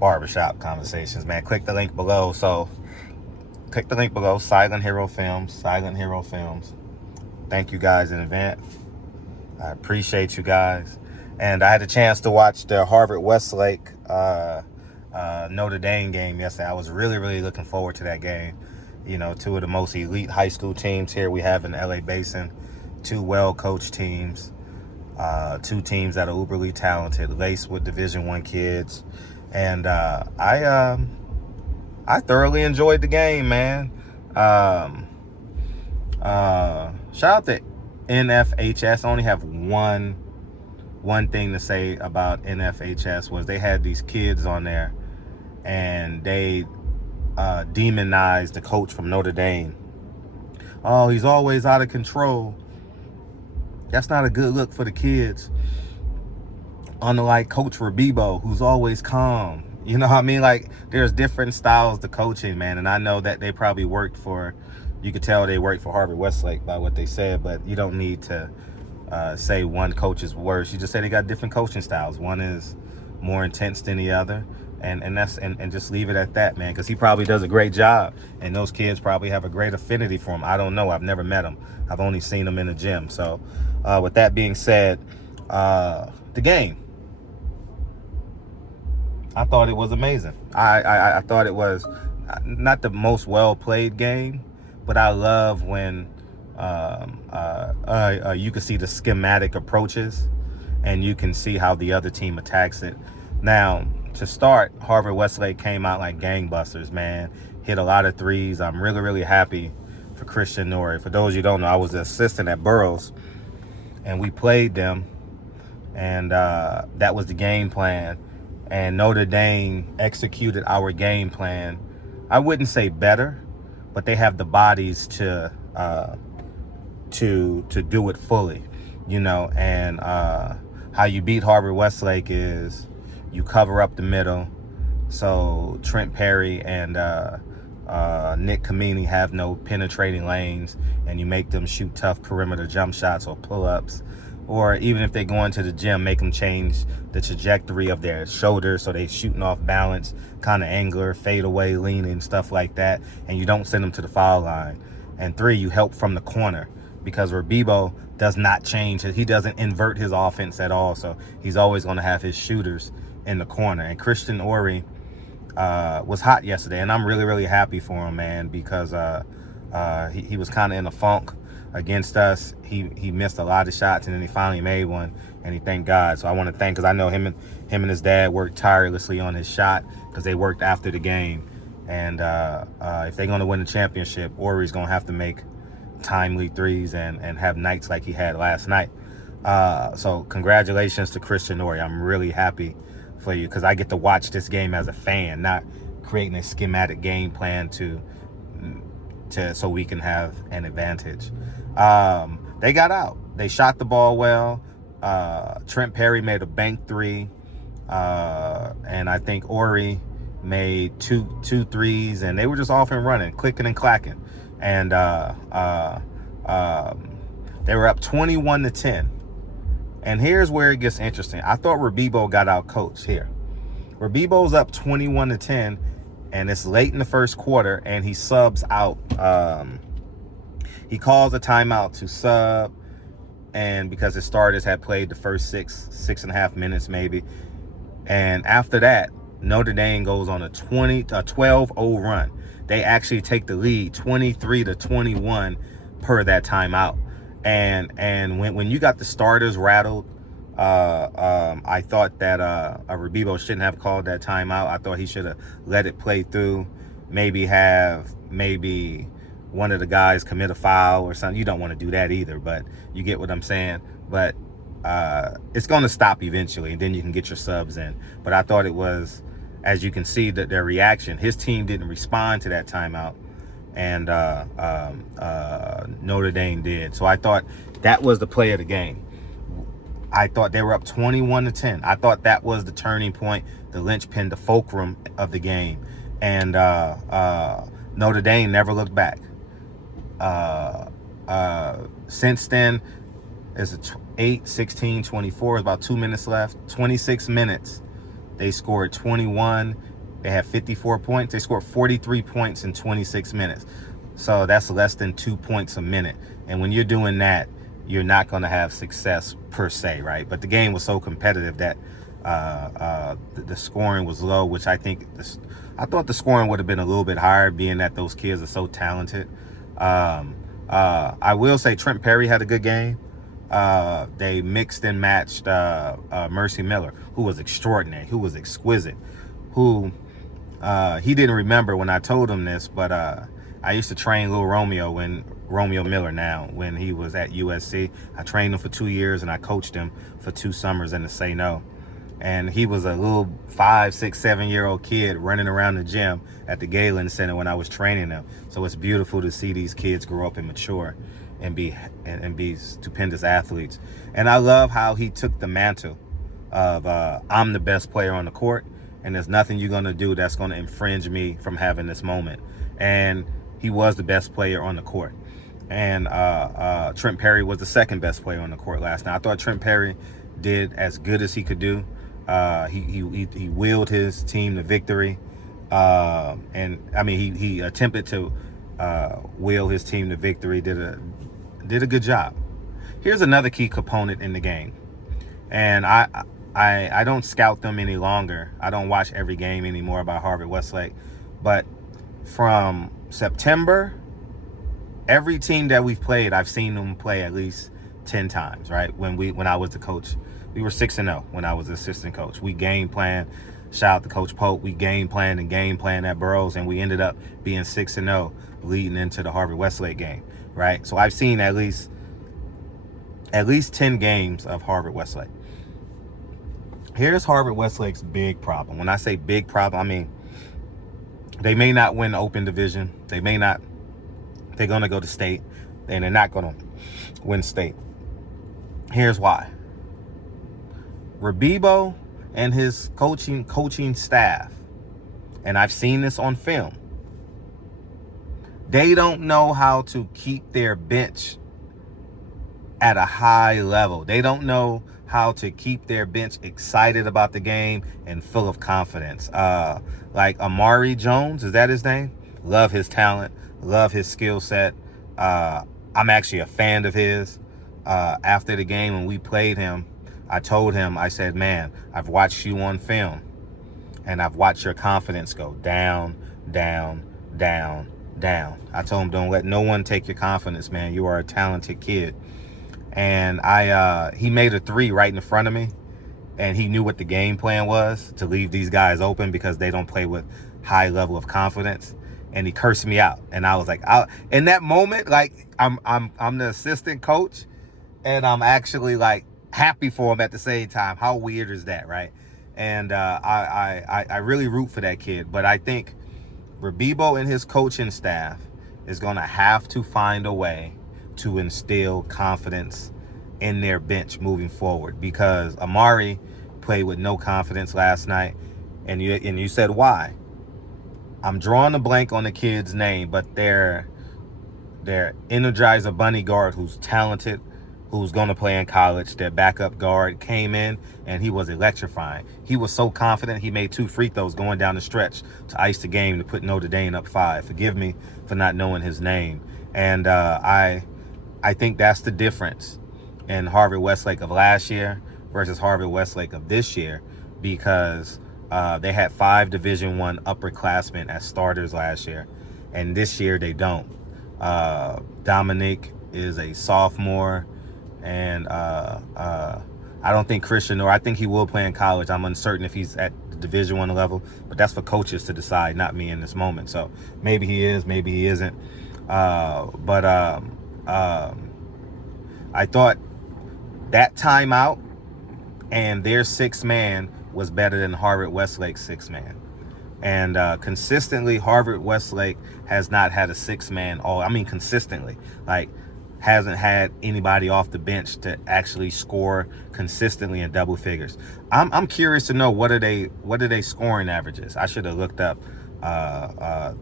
barbershop conversations, man. Click the link below. Click the link below, Silent Hero Films. Thank you guys in advance. I appreciate you guys. And I had a chance to watch the Harvard-Westlake Notre Dame game yesterday. I was really, really looking forward to that game. You know, two of the most elite high school teams here we have in the LA Basin. Two well-coached teams. Two teams that are uberly talented, laced with Division I kids. And I thoroughly enjoyed the game, man. Shout out to NFHS. I only have one thing to say about NFHS was they had these kids on there and they demonized the coach from Notre Dame. Oh, he's always out of control. That's not a good look for the kids. Unlike Coach Rabibo, who's always calm. You know what I mean? Like, there's different styles to coaching, man. And I know that they probably worked for, you could tell they worked for Harvard-Westlake by what they said, but you don't need to say one coach is worse. You just say they got different coaching styles. One is more intense than the other. And just leave it at that, man, because he probably does a great job. And those kids probably have a great affinity for him. I don't know. I've never met him. I've only seen him in the gym. So with that being said, the game. I thought it was amazing. I thought it was not the most well-played game, but I love when you can see the schematic approaches and you can see how the other team attacks it. Now, to start, Harvard-Westlake came out like gangbusters, man. Hit a lot of threes. I'm really, really happy for Christian Nori. For those you don't know, I was the assistant at Burroughs, and we played them, and that was the game plan. And Notre Dame executed our game plan. I wouldn't say better, but they have the bodies to do it fully, you know. And how you beat Harvard-Westlake is you cover up the middle, so Trent Perry and Nick Kamini have no penetrating lanes, and you make them shoot tough perimeter jump shots or pull-ups. Or even if they go into the gym, make them change the trajectory of their shoulders so they shooting off balance, kind of angler, fade away, leaning, stuff like that. And you don't send them to the foul line. And 3, you help from the corner, because Rabibo does not change. He doesn't invert his offense at all. So he's always going to have his shooters in the corner. And Christian Nori was hot yesterday. And I'm really, really happy for him, man, because he was kind of in a funk against us. He missed a lot of shots, and then he finally made one, and he thanked God. So I want to thank, because I know him and his dad worked tirelessly on his shot, because they worked after the game. And if they're going to win the championship, Ori's going to have to make timely threes and have nights like he had last night. So congratulations to Christian Nori. I'm really happy for you, because I get to watch this game as a fan, not creating a schematic game plan so we can have an advantage. They got out. They shot the ball well. Trent Perry made a bank 3. And I think Ori made two threes, and they were just off and running, clicking and clacking. And they were up 21-10. And here's where it gets interesting. I thought Rabibo got out coached here. Rabibo's up 21-10. And it's late in the first quarter, and he subs out. He calls a timeout to sub, and because his starters had played the first six and a half minutes maybe. And after that, Notre Dame goes on a 12-0 run. They actually take the lead 23-21 per that timeout. And when you got the starters rattled, I thought that Rabibo shouldn't have called that timeout. I thought he should have let it play through. Maybe one of the guys commit a foul or something. You don't want to do that either, but you get what I'm saying. But it's going to stop eventually, and then you can get your subs in. But I thought it was, as you can see, that their reaction. His team didn't respond to that timeout, and Notre Dame did. So I thought that was the play of the game. I thought they were up 21-10. I thought that was the turning point, the linchpin, the fulcrum of the game. And Notre Dame never looked back. Since then, it's 8, 16, 24. It's about 2 minutes left. 26 minutes. They scored 21. They had 54 points. They scored 43 points in 26 minutes. So that's less than 2 points a minute. And when you're doing that, you're not going to have success per se, right? But the game was so competitive that the scoring was low, which I thought the scoring would have been a little bit higher, being that those kids are so talented. I will say Trent Perry had a good game. They mixed and matched Mercy Miller, who was extraordinary, who was exquisite, who he didn't remember when I told him this, but I used to train little Romeo Miller now when he was at USC. I trained him for 2 years and I coached him for 2 summers in the Say No. And he was a little 5, 6, 7-year-old kid running around the gym at the Galen Center when I was training them. So it's beautiful to see these kids grow up and mature and be stupendous athletes. And I love how he took the mantle of I'm the best player on the court, and there's nothing you're going to do that's going to infringe me from having this moment. And he was the best player on the court. And Trent Perry was the second best player on the court last night. I thought Trent Perry did as good as he could do. He willed his team to victory. And I mean, he attempted to will his team to victory, did a good job. Here's another key component in the game. And I don't scout them any longer. I don't watch every game anymore by Harvard Westlake. But from September, every team that we've played, I've seen them play at least 10 times, right? When I was the coach, we were 6-0 when I was the assistant coach. We game planned, shout out to Coach Pope, we game planned at Burroughs, and we ended up being 6-0 leading into the Harvard Westlake game, right? So I've seen at least 10 games of Harvard Westlake. Here's Harvard Westlake's big problem. When I say big problem, I mean they may not win the open division. They're going to go to state, and they're not going to win state. Here's why. Rabibo and his coaching staff, and I've seen this on film, they don't know how to keep their bench at a high level. They don't know how to keep their bench excited about the game and full of confidence. Like Amari Jones, is that his name? Love his talent, love his skill set. I'm actually a fan of his. After the game when we played him, I told him, I said, man, I've watched you on film and I've watched your confidence go down, down, down, down. I told him, don't let no one take your confidence, man. You are a talented kid. And he made a 3 right in front of me, and he knew what the game plan was, to leave these guys open because they don't play with high level of confidence. And he cursed me out. And I was like, in that moment, like I'm the assistant coach, and I'm actually like happy for him at the same time. How weird is that, right? And I really root for that kid. But I think Rabibo and his coaching staff is going to have to find a way to instill confidence in their bench moving forward, because Amari played with no confidence last night. And you said why? I'm drawing a blank on the kid's name, but their Energizer Bunny guard, who's talented, who's going to play in college, their backup guard, came in and he was electrifying. He was so confident, he made 2 free throws going down the stretch to ice the game to put Notre Dame up 5. Forgive me for not knowing his name. And I think that's the difference in Harvard Westlake of last year versus Harvard Westlake of this year, because they had 5 Division I upperclassmen as starters last year, and this year they don't. Dominic is a sophomore, and I don't think Christian, or I think he will play in college. I'm uncertain if he's at the Division I level, but that's for coaches to decide, not me in this moment. So maybe he is, maybe he isn't. I thought that timeout and their 6-man was better than Harvard Westlake's 6-man. And consistently, Harvard Westlake has not had a 6-man consistently. Like, hasn't had anybody off the bench to actually score consistently in double figures. I'm curious to know what are they scoring averages. I should have looked up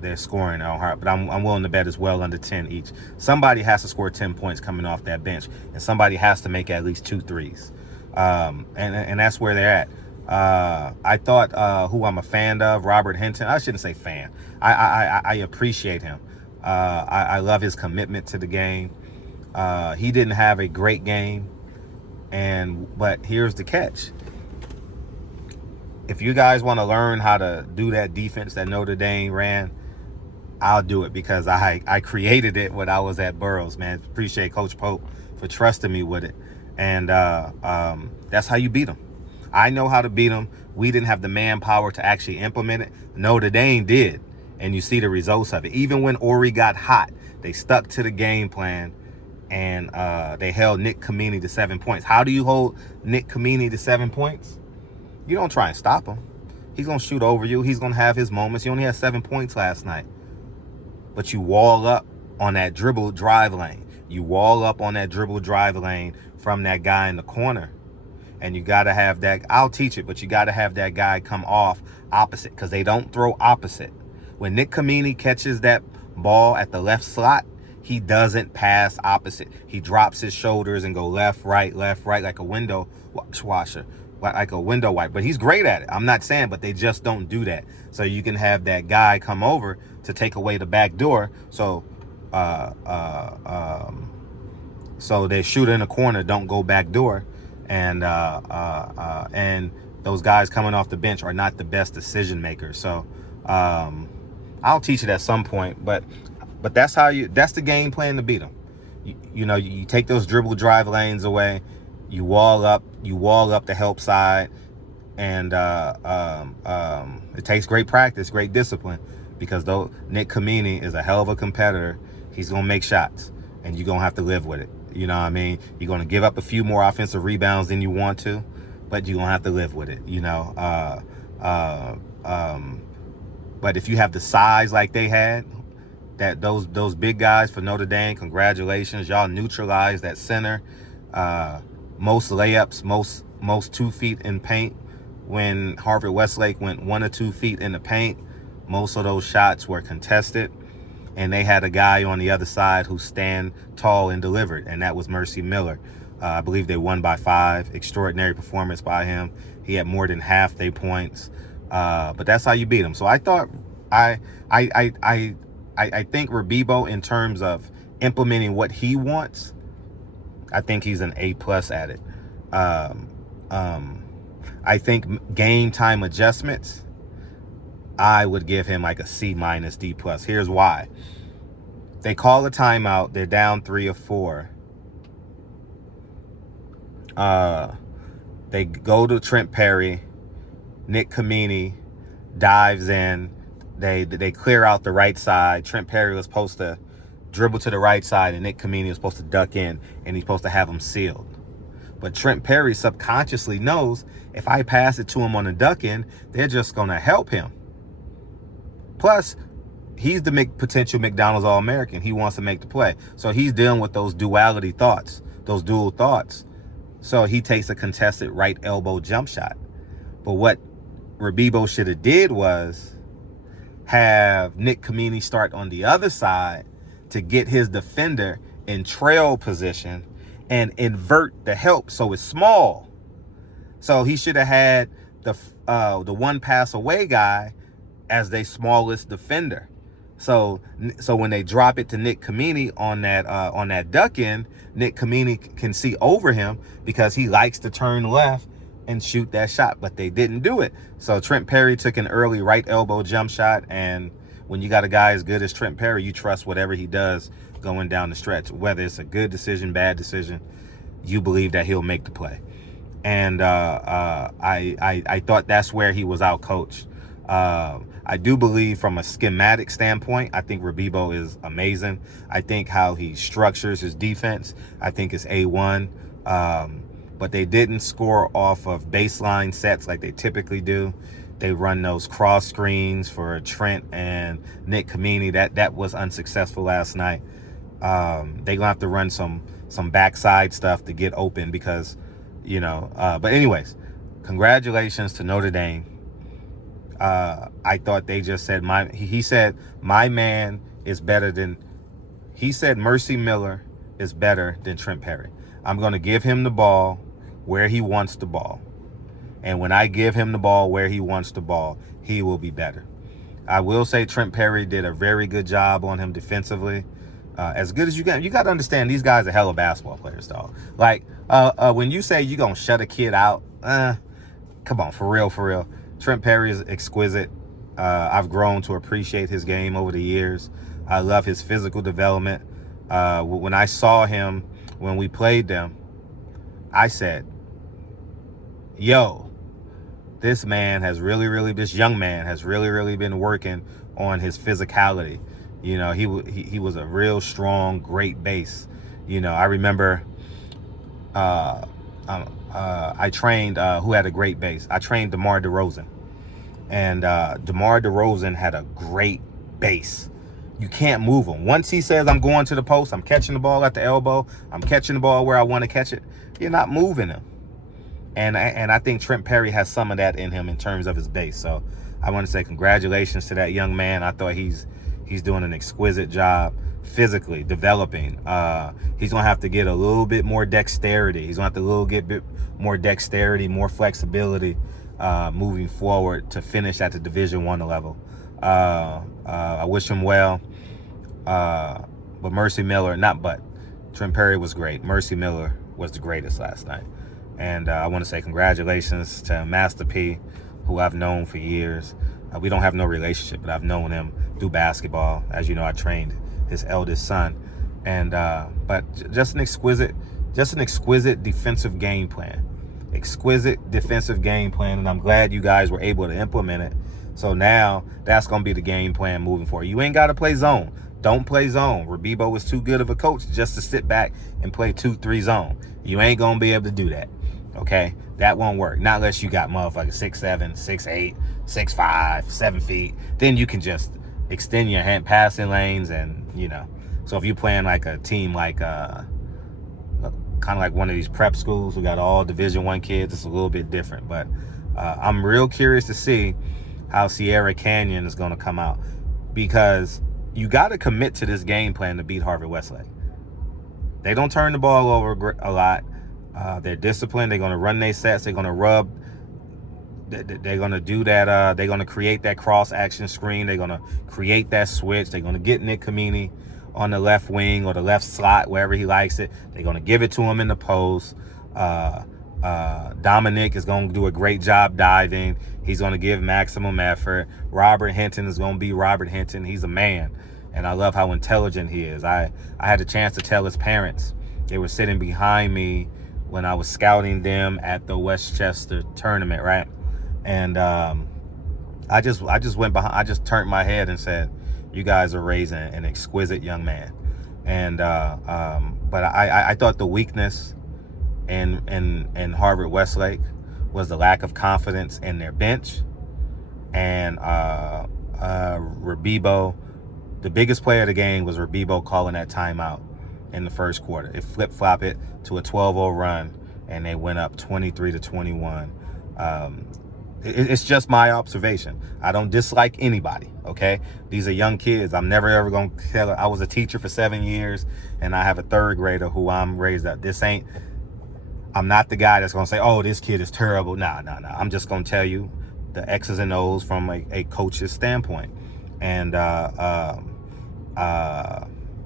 their scoring on Harvard, but I'm willing to bet it's well under 10 each. Somebody has to score 10 points coming off that bench, and somebody has to make at least 2 threes. And that's where they're at. I thought who I'm a fan of, Robert Hinton. I shouldn't say fan. I appreciate him. I love his commitment to the game. He didn't have a great game, but here's the catch. If you guys want to learn how to do that defense that Notre Dame ran, I'll do it because I created it when I was at Burroughs, man. Appreciate Coach Pope for trusting me with it. And that's how you beat them. I know how to beat them. We didn't have the manpower to actually implement it. Notre Dame did. And you see the results of it. Even when Ori got hot, they stuck to the game plan and they held Nick Kamini to 7 points. How do you hold Nick Kamini to 7 points? You don't try and stop him. He's going to shoot over you. He's going to have his moments. He only had 7 points last night. But you wall up on that dribble drive lane. You wall up on that dribble drive lane from that guy in the corner. And you got to have that. I'll teach it, but you got to have that guy come off opposite because they don't throw opposite. When Nick Kamini catches that ball at the left slot, he doesn't pass opposite. He drops his shoulders and go left, right, like a window washer, like a window wipe. But he's great at it. I'm not saying, but they just don't do that. So you can have that guy come over to take away the back door. So so they shoot in the corner, don't go back door. And those guys coming off the bench are not the best decision makers. So I'll teach it at some point, but that's the game plan to beat them. You take those dribble drive lanes away, you wall up the help side, and it takes great practice, great discipline, because though Nick Kamini is a hell of a competitor, he's gonna make shots, and you're gonna have to live with it. You know what I mean? You're gonna give up a few more offensive rebounds than you want to, but you're gonna have to live with it. But if you have the size like they had, that those big guys for Notre Dame, congratulations, y'all neutralized that center. Most layups, most 2 feet in paint. When Harvard Westlake went 1 or 2 feet in the paint, most of those shots were contested, and they had a guy on the other side who stand tall and delivered, and that was Mercy Miller. I believe they won by 5. Extraordinary performance by him. He had more than half their points, but that's how you beat them. So I thought I think Rebibo, in terms of implementing what he wants, I think he's an A+ at it. I think game time adjustments, I would give him like a C- D+. Here's why. They call a timeout. They're down 3 or 4. They go to Trent Perry. Nick Kamini dives in. They clear out the right side. Trent Perry was supposed to dribble to the right side, and Nick Kamini was supposed to duck in, and he's supposed to have him sealed. But Trent Perry subconsciously knows if I pass it to him on the duck in, they're just going to help him. Plus, he's the potential McDonald's All-American. He wants to make the play. So he's dealing with those duality thoughts, those dual thoughts. So he takes a contested right elbow jump shot. But what Rebibo should have did was have Nick Kamini start on the other side to get his defender in trail position and invert the help so it's small. So he should have had the one pass away guy as their smallest defender. So when they drop it to Nick Kamini on that duck in, Nick Kamini can see over him because he likes to turn left and shoot that shot, but they didn't do it. So Trent Perry took an early right elbow jump shot, and when you got a guy as good as Trent Perry, you trust whatever he does going down the stretch. Whether it's a good decision, bad decision, you believe that he'll make the play. And I thought that's where he was out-coached. I do believe from a schematic standpoint, I think Rebibo is amazing. I think how he structures his defense, I think is A1. But they didn't score off of baseline sets like they typically do. They run those cross screens for Trent and Nick Kamini. That was unsuccessful last night. They're gonna have to run some backside stuff to get open because, but anyways, congratulations to Notre Dame. I thought they just said he said Mercy Miller is better than Trent Perry. I'm going to give him the ball where he wants the ball. And when I give him the ball where he wants the ball, he will be better. I will say Trent Perry did a very good job on him defensively. As good as you can. You got to understand, these guys are hella basketball players, dog. Like, when you say you're going to shut a kid out, come on, for real. Trent Perry is exquisite. I've grown to appreciate his game over the years. I love his physical development. When I saw him, when we played them, I said, yo, this young man has really been working on his physicality. You know, he was a real strong, great base. You know, I remember I trained who had a great base. I trained DeMar DeRozan. And DeMar DeRozan had a great base. You can't move him. Once he says, I'm going to the post, I'm catching the ball at the elbow, I'm catching the ball where I want to catch it, you're not moving him. And I think Trent Perry has some of that in him in terms of his base. So I want to say congratulations to that young man. I thought he's doing an exquisite job physically developing. He's going to have to get a little bit more dexterity. He's going to have to get a bit more dexterity, more flexibility moving forward to finish at the Division I level. I wish him well. But Trent Perry was great. Mercy Miller was the greatest last night. And I want to say congratulations to Master P, who I've known for years. We don't have no relationship, but I've known him through basketball. As you know, I trained his eldest son. And but just an exquisite defensive game plan. Exquisite defensive game plan, and I'm glad you guys were able to implement it. So now that's going to be the game plan moving forward. You ain't got to play zone. Don't play zone. Rabibo was too good of a coach just to sit back and play 2-3 zone. You ain't going to be able to do that. Okay? That won't work. Not unless you got motherfuckers 6'7", 6'8", 6'5", 7 feet. Then you can just extend your hand passing lanes and, you know. So if you're playing like a team like kind of like one of these prep schools who got all Division I kids, it's a little bit different. But I'm real curious to see how Sierra Canyon is going to come out, because you got to commit to this game plan to beat Harvard Westlake. They don't turn the ball over a lot. They're disciplined. They're going to run their sets. They're going to rub. They're going to do that. They're going to create that cross-action screen. They're going to create that switch. They're going to get Nick Kamini on the left wing or the left slot, wherever he likes it. They're going to give it to him in the post. Dominic is going to do a great job diving. He's going to give maximum effort. Robert Hinton is going to be Robert Hinton. He's a man, and I love how intelligent he is. I had a chance to tell his parents. They were sitting behind me when I was scouting them at the Westchester tournament, right? And I just went behind. I just turned my head and said, "You guys are raising an exquisite young man." And but I thought the weakness in Harvard Westlake was the lack of confidence in their bench. And Rabibo, the biggest player of the game was Rabibo calling that timeout in the first quarter. It flip-flopped it to a 12-0 run, and they went up 23-21. It's just my observation. I don't dislike anybody, okay? These are young kids. I'm never ever going to tell her. I was a teacher for 7 years, and I have a third grader who I'm raised up. I'm not the guy that's going to say, oh, this kid is terrible. Nah. I'm just going to tell you the X's and O's from a coach's standpoint. And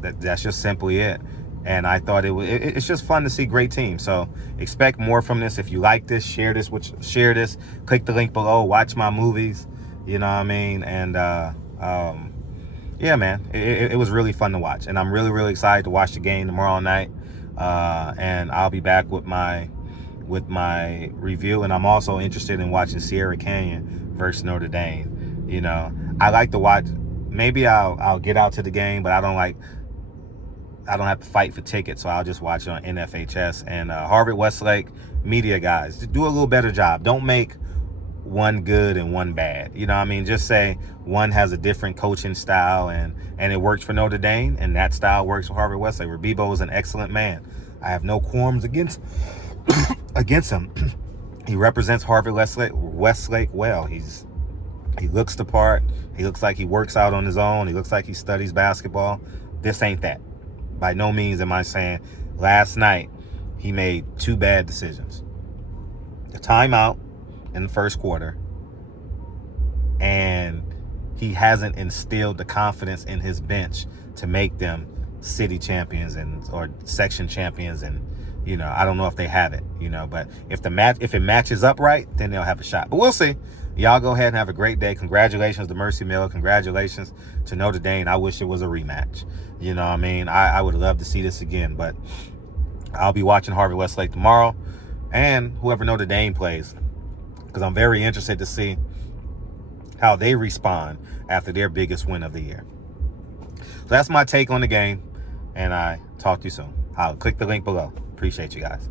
that's just simply it. And I thought it's just fun to see great teams. So expect more from this. If you like this, share this. Click the link below. Watch my movies. You know what I mean? And yeah, man, it was really fun to watch. And I'm really, really excited to watch the game tomorrow night. And I'll be back with my review. And I'm also interested in watching Sierra Canyon versus Notre Dame. You know, I like to watch. Maybe I'll get out to the game, but I don't have to fight for tickets, so I'll just watch it on NFHS. And Harvard Westlake media guys, do a little better job. Don't make one good and one bad. You know what I mean? Just say one has a different coaching style and it works for Notre Dame, and that style works for Harvard Westlake. Rabibo is an excellent man. I have no qualms against him. He represents Harvard Westlake well. He looks the part. He looks like he works out on his own. He looks like he studies basketball. This ain't that. By no means am I saying last night he made two bad decisions. The timeout in the first quarter, and he hasn't instilled the confidence in his bench to make them city champions or section champions. And I don't know if they have it, but if it matches up right, then they'll have a shot. But we'll see. Y'all go ahead and have a great day. Congratulations to Mercy Mill. Congratulations to Notre Dame. I wish it was a rematch. I would love to see this again, but I'll be watching Harvard-Westlake tomorrow and whoever Notre Dame plays, because I'm very interested to see how they respond after their biggest win of the year. So that's my take on the game, and I talk to you soon. I'll click the link below. Appreciate you guys.